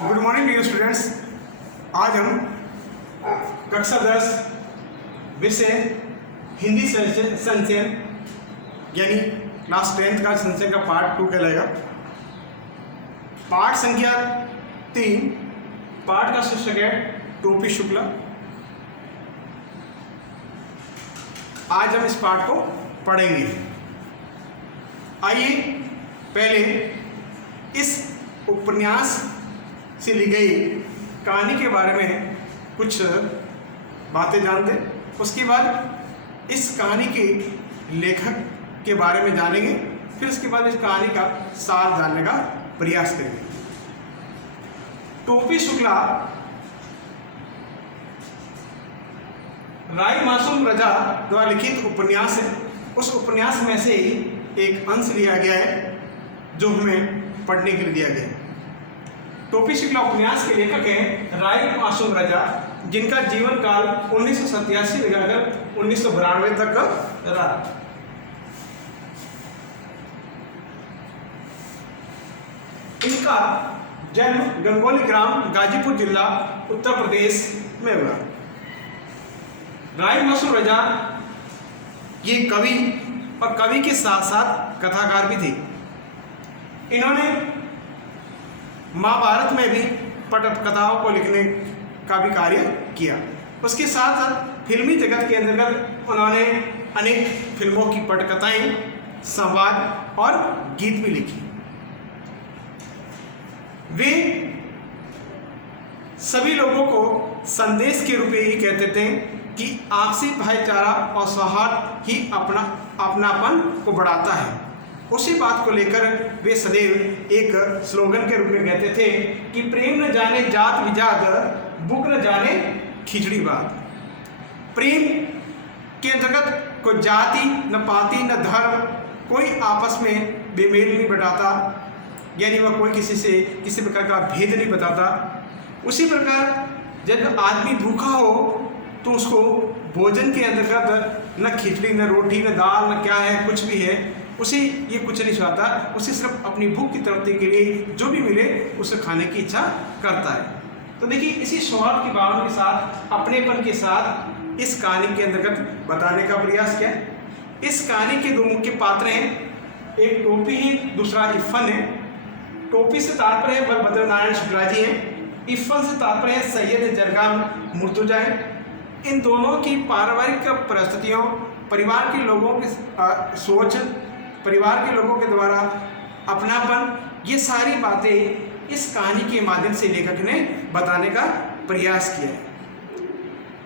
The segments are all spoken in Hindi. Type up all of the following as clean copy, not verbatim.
Good morning dear students. आज हम कक्षा 10 विषय हिंदी संचयन यानी क्लास 10th का संचयन का पार्ट 2 कहलाएगा। पाठ संख्या 3, पाठ का शीर्षक है टोपी शुक्ला। आज हम इस पाठ को पढ़ेंगे। आइए पहले इस उपन्यास से ली गई कहानी के बारे में कुछ बातें जानते, उसके बाद इस कहानी के लेखक के बारे में जानेंगे, फिर उसके बाद इस कहानी का सार जानने का प्रयास करेंगे। टोपी शुक्ला राय मासूम रजा द्वारा लिखित उपन्यास है। उस उपन्यास में से ही एक अंश लिया गया है जो हमें पढ़ने के लिए दिया गया है। टोपी शुक्ला उपन्यास के लेखक हैं राय मासूम रजा, जिनका जीवन काल 1987 से लेकर 1992 तक रहा। इनका जन्म गंगोली ग्राम गाजीपुर जिला उत्तर प्रदेश में हुआ। राय मासूम रजा ये कवि और कवि के साथ साथ कथाकार भी थे। इन्होंने महाभारत में भी पटकथाओं को लिखने का भी कार्य किया। उसके साथ साथ फिल्मी जगत के अंतर्गत उन्होंने अनेक फिल्मों की पटकथाएं, संवाद और गीत भी लिखी। वे सभी लोगों को संदेश के रूप में ही कहते थे कि आपसी भाईचारा और सौहार्द ही अपनापन को बढ़ाता है। उसी बात को लेकर वे सदैव एक स्लोगन के रूप में कहते थे कि प्रेम न जाने जात विजात, बुक न जाने खिचड़ी बात। प्रेम के अंतर्गत कोई जाति न पाति न धर्म, कोई आपस में बेमेल नहीं बताता, यानी वह कोई किसी से किसी प्रकार का भेद नहीं बताता। उसी प्रकार जब आदमी भूखा हो तो उसको भोजन के अंतर्गत न खिचड़ी न रोटी न दाल न क्या है कुछ भी है, उसे ये कुछ नहीं चाहता। उसे सिर्फ अपनी भूख की तृप्ति के लिए जो भी मिले उसे खाने की इच्छा करता है। तो देखिए, इसी सौहार्द की भावना के साथ, अपनेपन के साथ इस कहानी के अंतर्गत बताने का प्रयास किया। इस कहानी के दो मुख्य पात्र हैं, एक टोपी है, दूसरा इफ़न है। टोपी से तात्पर्य है बलभद्र नारायण शुक्ला जी हैं। इफ़न से तात्पर्य है सैयद जरगाम मुर्तुजा है। इन दोनों की पारिवारिक परिस्थितियों, परिवार के लोगों की सोच, परिवार के लोगों के द्वारा अपनापन, ये सारी बातें इस कहानी के माध्यम से लेखक ने बताने का प्रयास किया है।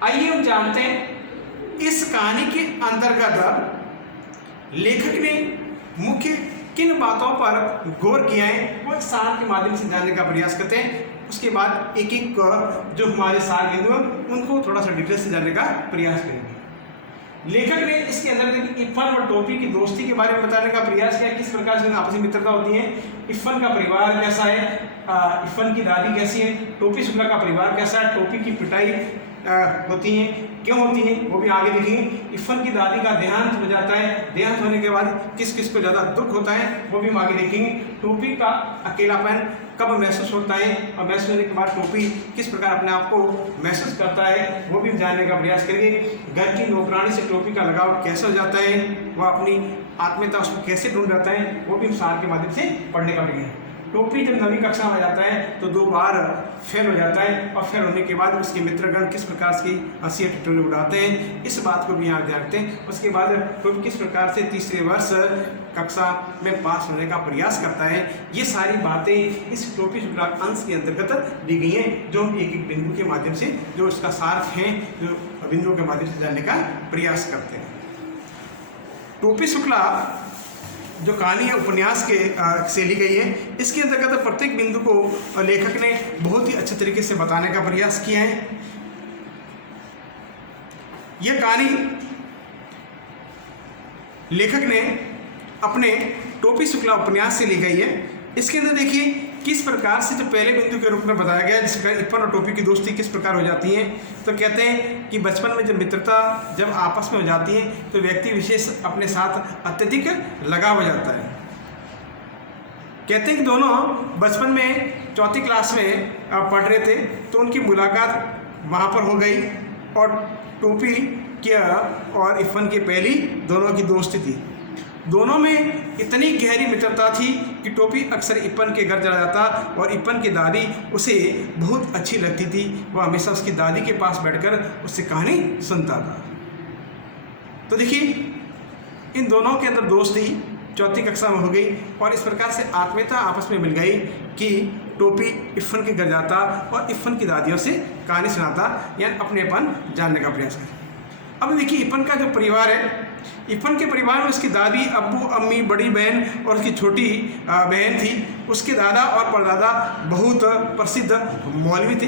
आइए हम जानते हैं इस कहानी के अंतर्गत लेखक ने मुख्य किन बातों पर गौर किया है, वो एक सार के माध्यम से जानने का प्रयास करते हैं। उसके बाद एक एक जो हमारे सार बिंदु हैं उनको थोड़ा सा डिटेल से जानने का प्रयास करेंगे। लेखक ने इसके अंदर इफ़न और टोपी की दोस्ती के बारे में बताने का प्रयास किया, किस प्रकार से आपसी मित्रता होती है। इफ़न का परिवार कैसा है, इफ़न की दादी कैसी है, टोपी शुक्ला का परिवार कैसा है, टोपी की पिटाई होती है, क्यों होती है, वो भी आगे देखेंगे। इफ़न की दादी का देहांत हो जाता है, देहांत होने के बाद किस किस को ज़्यादा दुख होता है, वो भी हम आगे देखेंगे। टोपी का अकेलापन कब महसूस होता है और महसूस होने के बाद टोपी किस प्रकार अपने आप को महसूस करता है, वो भी जानने का प्रयास करेंगे। घर की नौकरानी से टोपी का लगाव कैसे हो जाता है, वह अपनी आत्मीयता उसको कैसे ढूंढ जाता है, वो भी हम सार के माध्यम से पढ़ने का प्रयास। टोपी जब नवीं कक्षा में जाता है तो 2 बार फेल हो जाता है और फेल होने के बाद उसके मित्रगण किस प्रकार से हंसी ठिठोली उड़ाते हैं, इस बात को भी यहाँ जानते हैं। उसके बाद टोपी किस प्रकार से तीसरे वर्ष कक्षा में पास होने का प्रयास करता है। ये सारी बातें इस टोपी शुक्ला अंश के अंतर्गत दी गई हैं, जो हम एक एक बिंदु के माध्यम से, जो उसका सार हैं, जो बिंदुओं के माध्यम से जानने का प्रयास करते हैं। टोपी शुक्ला जो कहानी है उपन्यास के से ली गई है, इसके अंतर्गत प्रत्येक बिंदु को लेखक ने बहुत ही अच्छे तरीके से बताने का प्रयास किया है। यह कहानी लेखक ने अपने टोपी शुक्ला उपन्यास से ली गई है। इसके अंदर देखिए किस प्रकार से जो पहले बिंदु के रूप में बताया गया है, जिस प्रकार इफ़न और टोपी की दोस्ती किस प्रकार हो जाती है। तो कहते हैं कि बचपन में जब मित्रता जब आपस में हो जाती है तो व्यक्ति विशेष अपने साथ अत्यधिक लगाव हो जाता है। कहते हैं कि दोनों बचपन में चौथी क्लास में पढ़ रहे थे, तो उनकी मुलाकात वहाँ पर हो गई और टोपी क्या और इफ़न की पहली दोनों की दोस्ती थी। दोनों में इतनी गहरी मित्रता थी कि टोपी अक्सर इप्पन के घर चला जाता और इप्पन की दादी उसे बहुत अच्छी लगती थी। वह हमेशा उसकी दादी के पास बैठकर उससे कहानी सुनता था। तो देखिए, इन दोनों के अंदर दोस्ती चौथी कक्षा में हो गई और इस प्रकार से आत्मीयता आपस में मिल गई कि टोपी इफ़न के घर जाता और इफ़न की दादियों से कहानी सुनाता, यानी अपनेपन जानने का प्रयास करता। अब देखिए, इप्पन का जो परिवार है, इप्पन के परिवार में उसकी दादी, अब्बू, अम्मी, बड़ी बहन और उसकी छोटी बहन थी। उसके दादा और परदादा बहुत प्रसिद्ध मौलवी थे।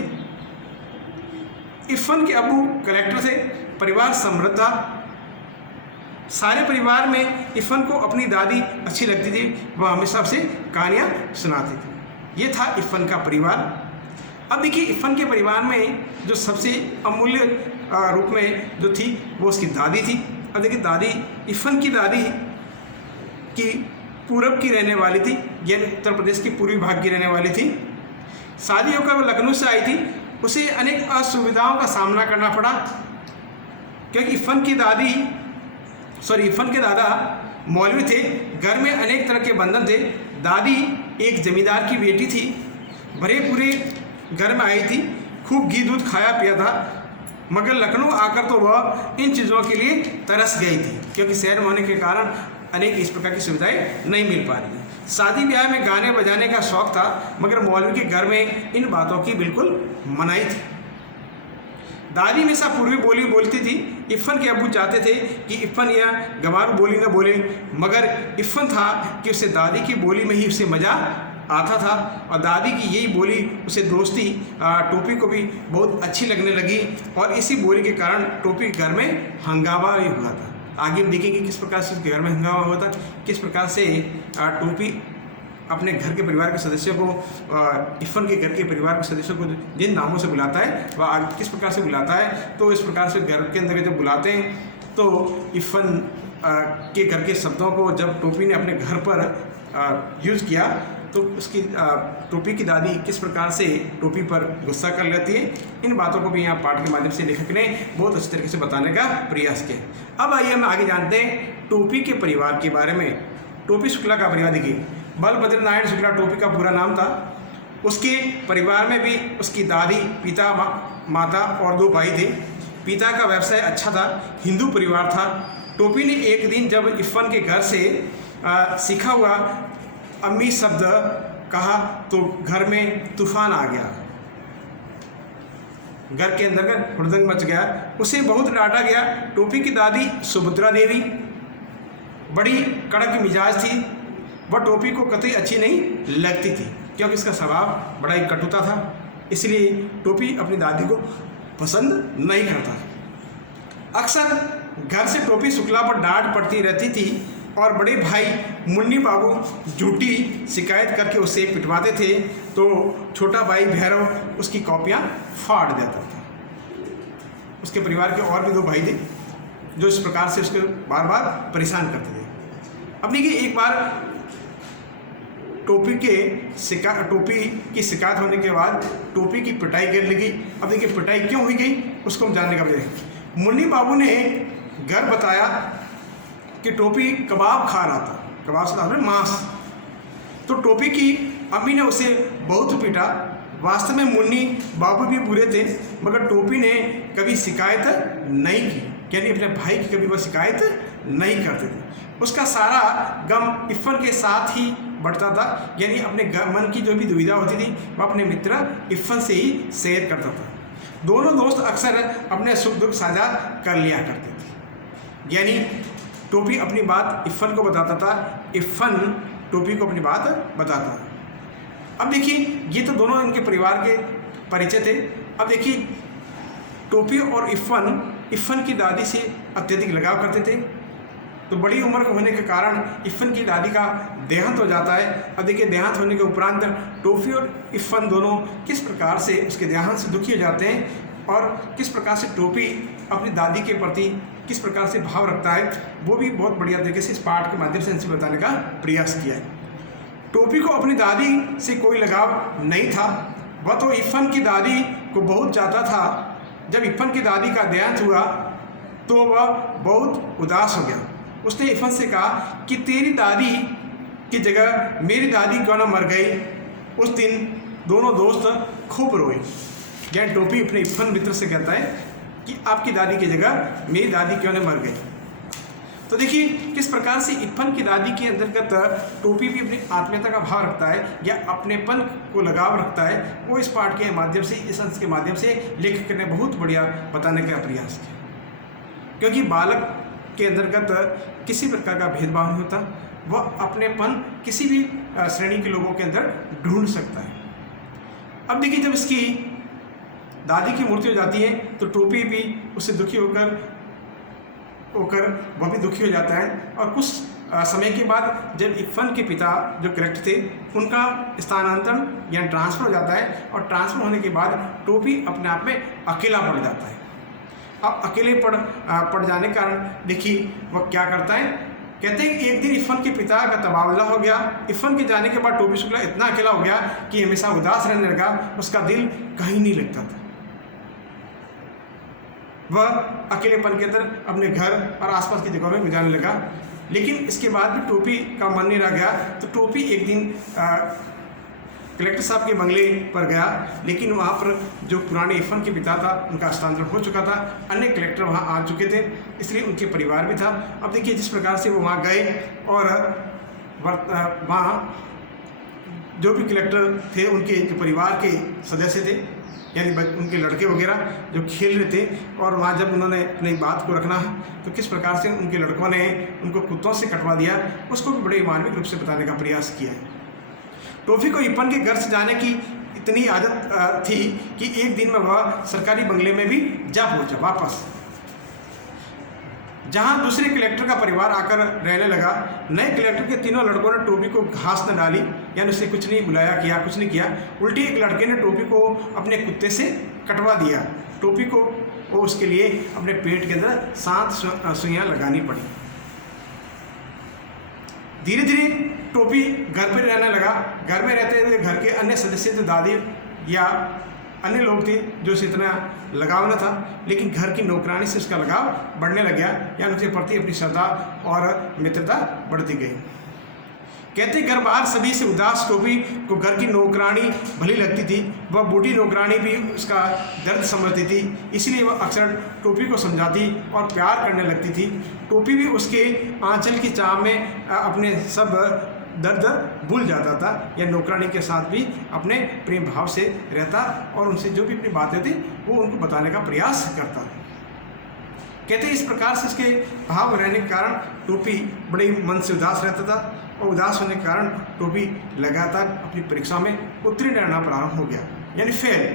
इप्पन के अब्बू कलेक्टर थे। परिवार समृद्ध था। सारे परिवार में इफ़न को अपनी दादी अच्छी लगती थी, वह हमेशा उसे कहानियाँ सुनाती थी। ये था इफ़न का परिवार। अब देखिए, इफ़न के परिवार में जो सबसे अमूल्य रूप में जो थी वो उसकी दादी थी। अब देखिए, दादी, इफ़न की दादी की पूरब की रहने वाली थी, यानी उत्तर प्रदेश के पूर्वी भाग की रहने वाली थी। शादी होकर वो लखनऊ से आई थी। उसे अनेक असुविधाओं का सामना करना पड़ा, क्योंकि इफ़न के दादा मौलवी थे। घर में अनेक तरह के बंधन थे। दादी एक जमींदार की बेटी थी, भरे पूरे घर में आई थी, खूब घी दूध खाया पिया था, मगर लखनऊ आकर तो वह इन चीज़ों के लिए तरस गई थी, क्योंकि शहर में होने के कारण अनेक इस प्रकार की सुविधाएं नहीं मिल पा रही थी। शादी ब्याह में गाने बजाने का शौक़ था, मगर मौलवी के घर में इन बातों की बिल्कुल मनाही थी। दादी हमेशा पूर्वी बोली बोलती थी। इफ़न के अब्बू चाहते थे कि इफ़न यह गंवारू बोली न बोले, मगर इफ़न था कि उसे दादी की बोली में ही उसे मज़ा आता था और दादी की यही बोली उसे दोस्ती टोपी को भी बहुत अच्छी लगने लगी और इसी बोली के कारण टोपी के घर में हंगामा भी हुआ था। आगे हम देखेंगे किस प्रकार से उसके घर में हंगामा हुआ था, किस प्रकार से टोपी अपने घर के परिवार के सदस्यों को, इफ़न के घर के परिवार के सदस्यों को जिन नामों से बुलाता है वह किस प्रकार से बुलाता है। तो इस प्रकार से घर के अंदर जब बुलाते हैं तो इफ़न के घर के शब्दों को जब टोपी ने अपने घर पर यूज़ किया तो उसकी टोपी की दादी किस प्रकार से टोपी पर गुस्सा कर लेती है, इन बातों को भी यहाँ पाठ के माध्यम से लेखक ने बहुत अच्छे तरीके से बताने का प्रयास किया। अब आइए हम आगे जानते हैं टोपी के परिवार के बारे में। टोपी शुक्ला का परिवार देखिए, बलभद्र नारायण शुक्ला टोपी का पूरा नाम था। उसके परिवार में भी उसकी दादी, पिता, माता और 2 भाई थे। पिता का व्यवसाय अच्छा था, हिंदू परिवार था। टोपी ने एक दिन जब इफ़न के घर से सीखा हुआ अम्मी शब्द कहा तो घर में तूफान आ गया, घर के अंदर हुड़दंग मच गया, उसे बहुत डांटा गया। टोपी की दादी सुभद्रा देवी बड़ी कड़क मिजाज थी, वह टोपी को कतई अच्छी नहीं लगती थी, क्योंकि इसका स्वभाव बड़ा ही कटुता था, इसलिए टोपी अपनी दादी को पसंद नहीं करता। अक्सर घर से टोपी शुक्ला पर डांट पड़ती रहती थी और बड़े भाई मुन्नी बाबू झूठी शिकायत करके उसे पिटवाते थे, तो छोटा भाई भैरव उसकी कॉपियाँ फाड़ देता था। उसके परिवार के और भी 2 भाई थे जो इस प्रकार से उसको बार बार परेशान करते थे। अब देखिए, एक बार टोपी की शिकायत होने के बाद टोपी की पिटाई करने लगी। अब देखिए, पिटाई क्यों हुई गई उसको हम जानने का प्रयास। मुन्नी बाबू ने घर बताया कि टोपी कबाब खा रहा था, कबाब से मतलब मांस। तो टोपी की अम्मी ने उसे बहुत पीटा। वास्तव में मुन्नी बाबू भी बुरे थे, मगर टोपी ने कभी शिकायत नहीं की, यानी अपने भाई की कभी वह शिकायत नहीं करते थे। उसका सारा गम इफ़न के साथ ही बढ़ता था, यानी अपने मन की जो भी दुविधा होती थी वह अपने मित्र इफ़न से ही शेयर करता था। दोनों दोस्त अक्सर अपने सुख दुख साझा कर लिया करते थे, यानी टोपी अपनी बात इफ़न को बताता था, इफ़न टोपी को अपनी बात बताता था। अब देखिए, ये तो दोनों इनके परिवार के परिचय थे। अब देखिए, टोपी और इफ़न की दादी से अत्यधिक लगाव करते थे। तो बड़ी उम्र के होने के कारण इफ़न की दादी का देहांत हो जाता है। अब देखिए, देहांत होने के उपरांत टोपी और इफ़न दोनों किस प्रकार से उसके देहांत से दुखी हो जाते हैं और किस प्रकार से टोपी अपनी दादी के प्रति किस प्रकार से भाव रखता है, वो भी बहुत बढ़िया तरीके से इस पाठ के माध्यम से इनसे बताने का प्रयास किया है। टोपी को अपनी दादी से कोई लगाव नहीं था। वह तो इरफान की दादी को बहुत चाहता था। जब इरफान की दादी का देहांत हुआ तो वह बहुत उदास हो गया। उसने इरफान से कहा कि तेरी दादी की जगह मेरी दादी क्यों न मर गई। उस दिन दोनों दोस्त खूब रोए। यह टोपी अपने इरफान मित्र से कहता है कि आपकी दादी की जगह मेरी दादी क्यों न मर गई। तो देखिए किस प्रकार से इरफान की दादी के अंतर्गत टोपी भी अपनी आत्मीयता का भाव रखता है या अपनेपन को लगाव रखता है। वो इस पाठ के माध्यम से, इस अंश के माध्यम से लेखक ने बहुत बढ़िया बताने का प्रयास किया। क्योंकि बालक के अंतर्गत किसी प्रकार का भेदभाव नहीं होता, वह अपनेपन किसी भी श्रेणी के लोगों के अंदर ढूंढ सकता है। अब देखिए जब इसकी दादी की मृत्यु हो जाती है तो टोपी भी उससे दुखी होकर वह भी दुखी हो जाता है। और कुछ समय के बाद जब इरफान के पिता जो करेक्ट थे उनका स्थानांतरण या ट्रांसफ़र हो जाता है और ट्रांसफ़र होने के बाद टोपी अपने आप में अकेला पड़ जाता है। अब अकेले पड़ जाने के कारण देखिए वह क्या करता है। कहते हैं कि एक दिन इरफान के पिता का तबादला हो गया। इरफान के जाने के बाद टोपी शुक्ला इतना अकेला हो गया कि हमेशा उदास रहने लगा। उसका दिल कहीं नहीं लगता था। वह अकेलेपन के अंदर अपने घर और आसपास की जगहों में गुजारने लगा। लेकिन इसके बाद भी टोपी का मन नहीं रह गया। तो टोपी एक दिन कलेक्टर साहब के बंगले पर गया। लेकिन वहाँ पर जो पुराने इरफान के पिता था उनका हस्तांतरण हो चुका था, अन्य कलेक्टर वहाँ आ चुके थे, इसलिए उनके परिवार भी था। अब देखिए जिस प्रकार से वो वहाँ गए और वहाँ जो भी कलेक्टर थे उनके परिवार के सदस्य थे, यानी उनके लड़के वगैरह जो खेल रहे थे, और वहाँ जब उन्होंने अपनी बात को रखना तो किस प्रकार से उनके लड़कों ने उनको कुत्तों से कटवा दिया, उसको भी बड़े मानविक रूप से बताने का प्रयास किया है। टोपी को इरफान के घर से जाने की इतनी आदत थी कि एक दिन में वह सरकारी बंगले में भी जा पहुँचा वापस, जहाँ दूसरे कलेक्टर का परिवार आकर रहने लगा। नए कलेक्टर के तीनों लड़कों ने टोपी को घास न डाली, यानी उसे कुछ नहीं बुलाया किया, कुछ नहीं किया। उल्टी एक लड़के ने टोपी को अपने कुत्ते से कटवा दिया। टोपी को वो उसके लिए अपने पेट के अंदर 7 सुइयाँ लगानी पड़ी। धीरे धीरे टोपी घर पर रहने लगा। घर में रहते हुए घर के अन्य सदस्य जो दादी या अन्य लोग थे जो उसे इतना लगाव न था, लेकिन घर की नौकरानी से उसका लगाव बढ़ने लग गया, यानी उसके प्रति अपनी श्रद्धा और मित्रता बढ़ती गई। कहते घर बाहर सभी से उदास टोपी को घर की नौकरानी भली लगती थी। वह बूढ़ी नौकरानी भी उसका दर्द समझती थी, इसलिए वह अक्सर टोपी को समझाती और प्यार करने लगती थी। टोपी भी उसके आंचल की चाह में अपने सब दर्द भूल जाता था, या नौकरानी के साथ भी अपने प्रेम भाव से रहता और उनसे जो भी अपनी बातें थी वो उनको बताने का प्रयास करता। कहते इस प्रकार से इसके भाव रहने के कारण टोपी बड़े मन से उदास रहता था, और उदास होने के कारण टोपी लगातार अपनी परीक्षा में उत्तीर्ण रहना प्रारंभ हो गया, यानी फेल।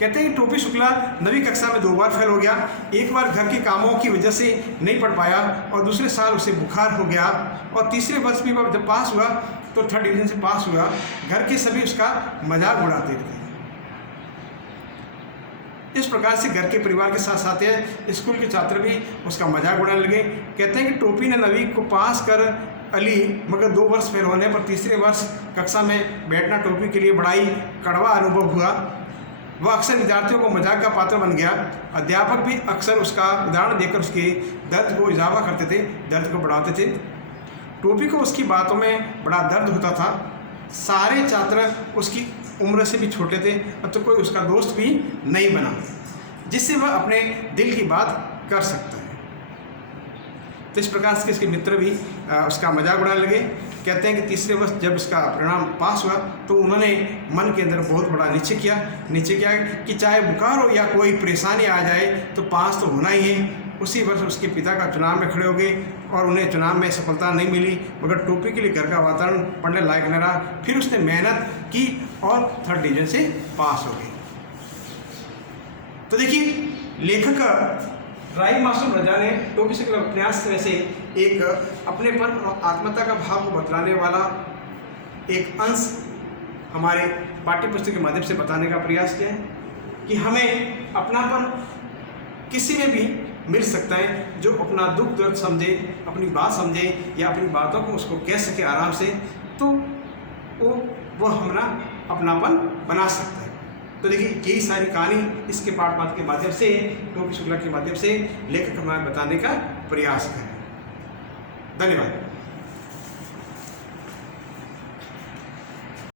कहते हैं कि टोपी शुक्ला 9वीं कक्षा में 2 बार फेल हो गया। एक बार घर के कामों की वजह से नहीं पढ़ पाया, और दूसरे साल उसे बुखार हो गया, और तीसरे वर्ष भी वह जब पास हुआ तो 3rd डिवीज़न से पास हुआ। घर के सभी उसका मजाक उड़ाते थे। इस प्रकार से घर के परिवार के साथ साथ स्कूल के छात्र भी उसका मजाक उड़ाने लगे। कहते हैं कि टोपी ने 9वीं को पास कर अली, मगर 2 वर्ष फेल होने पर तीसरे वर्ष कक्षा में बैठना टोपी के लिए बड़ा ही कड़वा अनुभव हुआ। वह अक्सर विद्यार्थियों को मजाक का पात्र बन गया। अध्यापक भी अक्सर उसका उदाहरण देकर उसके दर्द को इजाफा करते थे, दर्द को बढ़ाते थे। टोपी को उसकी बातों में बड़ा दर्द होता था। सारे छात्र उसकी उम्र से भी छोटे थे, अब तो कोई उसका दोस्त भी नहीं बना जिससे वह अपने दिल की बात कर सकता है। तो इस प्रकार से इसके मित्र भी उसका मजाक उड़ाने लगे। कहते हैं कि तीसरे वर्ष जब उसका परिणाम पास हुआ तो उन्होंने मन के अंदर बहुत बड़ा निश्चय किया कि चाहे बुखार हो या कोई परेशानी आ जाए तो पास तो होना ही है। उसी वर्ष उसके पिता का चुनाव में खड़े हो गए और उन्हें चुनाव में सफलता नहीं मिली, मगर टोपी के लिए घर का वातावरण पढ़ने लायक न रहा। फिर उसने मेहनत की और 3rd डिवीज़न से पास हो गई। तो देखिए लेखक राही मासूम रजा ने टोपी शुक्ला उपन्यास में से एक अपनेपन और आत्मता का भाव को बतलाने वाला एक अंश हमारे पाठ्य पुस्तक के माध्यम से बताने का प्रयास किया है कि हमें अपनापन किसी में भी मिल सकता है जो अपना दुख दर्द समझे, अपनी बात समझे या अपनी बातों को उसको कह सके आराम से। तो वो हम अपनापन बना सकता है। तो देखिए यही सारी कहानी इसके पाठ के माध्यम से, टोपी शुक्ला के माध्यम से लेखक हमें बताने का प्रयास करें। धन्यवाद।